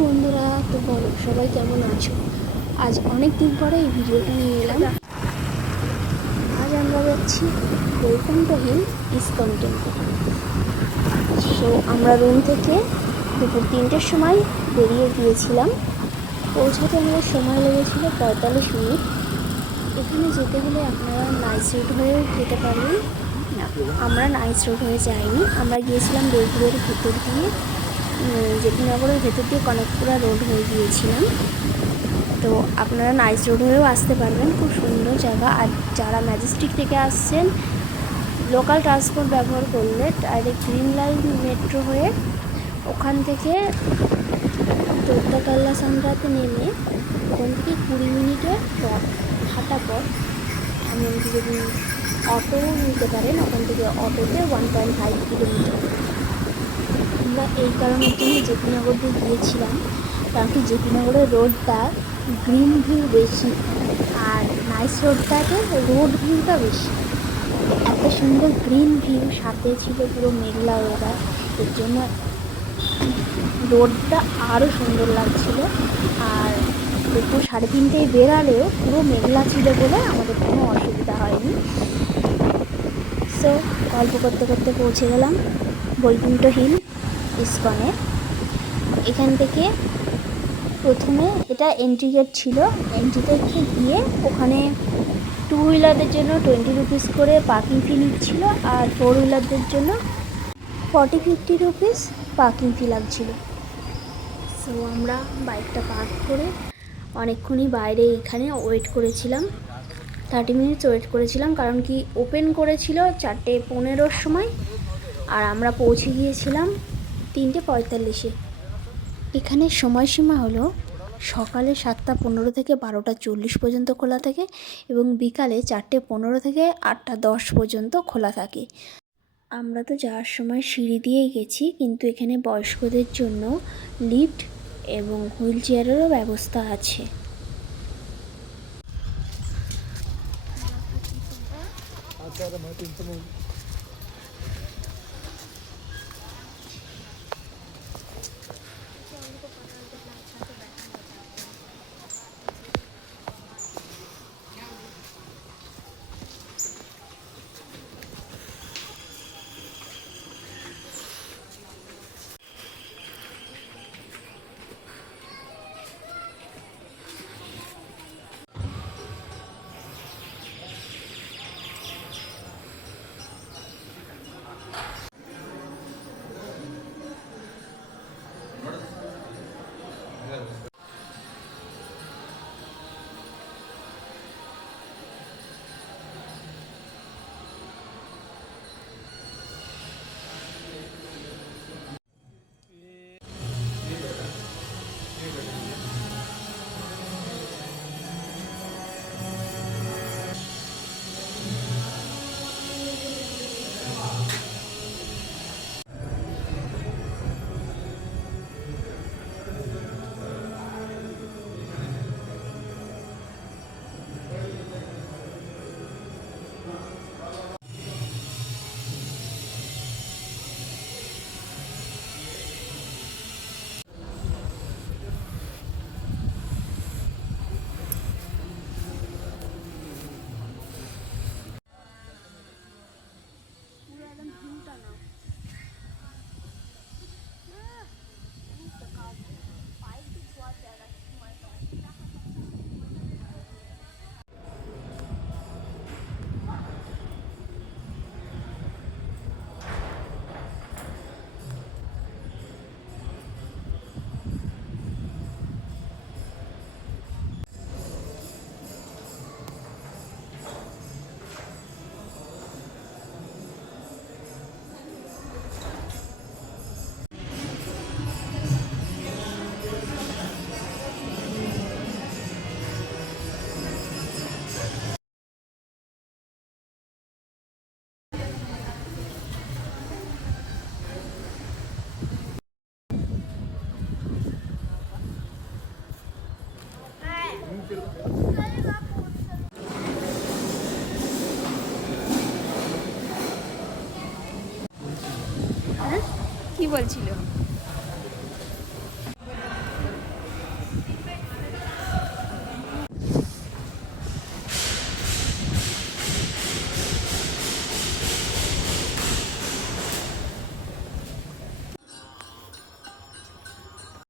বন্ধুরা, তো বলো সবাই কেমন আছো? আজ অনেক দিন পরে এই ভিডিওটা নিয়ে এলাম। আজ আমরা যাচ্ছি বৈকুণ্ঠহীন ইসকন টেম্পল। সো আমরা রুম থেকে দুপুর 3টের সময় বেরিয়ে গিয়েছিলাম। পৌঁছাতে আমাদের সময় লেগেছিল 45 মিনিট। এখানে যেতে হলে আপনারা নাইস রোড হয়েও যেতে পারবেন। আমরা নাইস রোড হয়ে যাইনি, আমরা গিয়েছিলাম বেলপুরের ভেতর দিয়ে, জেপিনগরের ভেতর দিয়ে কনকপুরা রোড হয়ে গিয়েছিলাম। তো আপনারা নাইস রোড হয়েও আসতে পারবেন, খুব সুন্দর জায়গা। আর যারা ম্যাজেস্টিক থেকে আসছেন, লোকাল ট্রান্সপোর্ট ব্যবহার করলে ডাইরেক্ট গ্রিন লাইন মেট্রো হয়ে ওখান থেকে তোরদাকাল্লা সান্ড্রাতে নেমে ওখান থেকে 20 মিনিটের পথ, হাঁটা পথ। এমনকি যদি অটো নিতে পারেন, ওখান থেকে অটোতে 1.5 কিলোমিটার। আমরা এই কারণের জন্য জেপিনগর দিয়ে গিয়েছিলাম, কারণ কি জেপিনগরের রোডটা গ্রিন ভিউ বেশি, আর নাইস রোডটাতে রোড ভিউটা বেশি। এত সুন্দর গ্রিন ভিউ, সাথে ছিল পুরো মেঘলা ওয়েদার, এর জন্য রোডটা আরও সুন্দর লাগছিল। আর দুপুর 3:30টায় বেরালেও পুরো মেঘলা ছিল বলে আমাদের কোনো অসুবিধা হয়নি। সো গল্প করতে করতে পৌঁছে গেলাম বৈকুণ্ঠহীন ইসকনে। এখান থেকে প্রথমে এটা এন্ট্রি গেট ছিল, এন্ট্রি গেটে গিয়ে ওখানে 2 হুইলারদের জন্য 20 রুপিস করে পার্কিং ফি নিচ্ছিল, আর 4 হুইলারদের জন্য 40-50 রুপিস পার্কিং ফি লাগছিল। সো আমরা বাইকটা পার্ক করে অনেকক্ষণই বাইরে এখানে ওয়েট করেছিলাম, 30 মিনিটস ওয়েট করেছিলাম, কারণ কি ওপেন করেছিল 4:15-র সময়, আর আমরা পৌঁছে গিয়েছিলাম 3:45-এ। এখানে সময়সীমা হলো সকালে 7:15 থেকে 12:40 পর্যন্ত খোলা থাকে, এবং বিকালে 4:15 থেকে 8:10 পর্যন্ত খোলা থাকে। আমরা তো যাওয়ার সময় সিঁড়ি দিয়েই গেছি, কিন্তু এখানে বয়স্কদের জন্য লিফট এবং হুইল চেয়ারেরও ব্যবস্থা আছে। কি বলছিল?